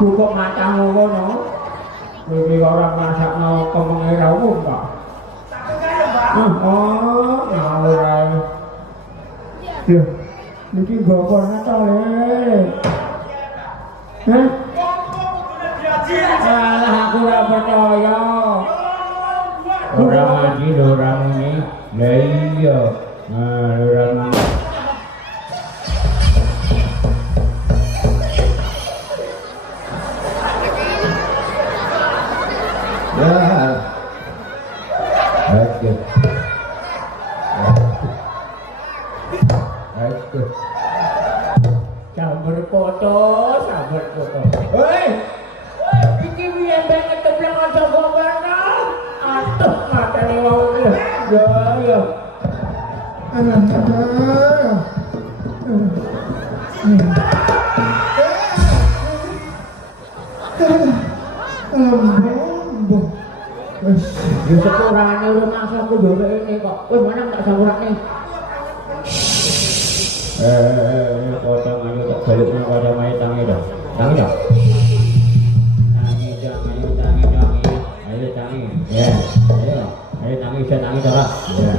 Cukup macam ngono. Iki orang masakno kemenge ra umum kok. Oh, ngawur ae. Lho, niki gopone to le. Hah? Alah aku ora percaya. Orang ngaji orang ini. Lah iya. Nah, orang ya, oke, oke, sabar foto, hei, iki biar banget kebelang aja gombarna, atuh mata nih wong ya, ya sekurangnya udah masa aku jodoh ini kok. Wih mana tak saburannya? Potong ayo tak baliknya pada main tangi dah. Tangi dah. Tangi. Ayo tangi. Ya. Ayo tangi saya tangi dah. Ya.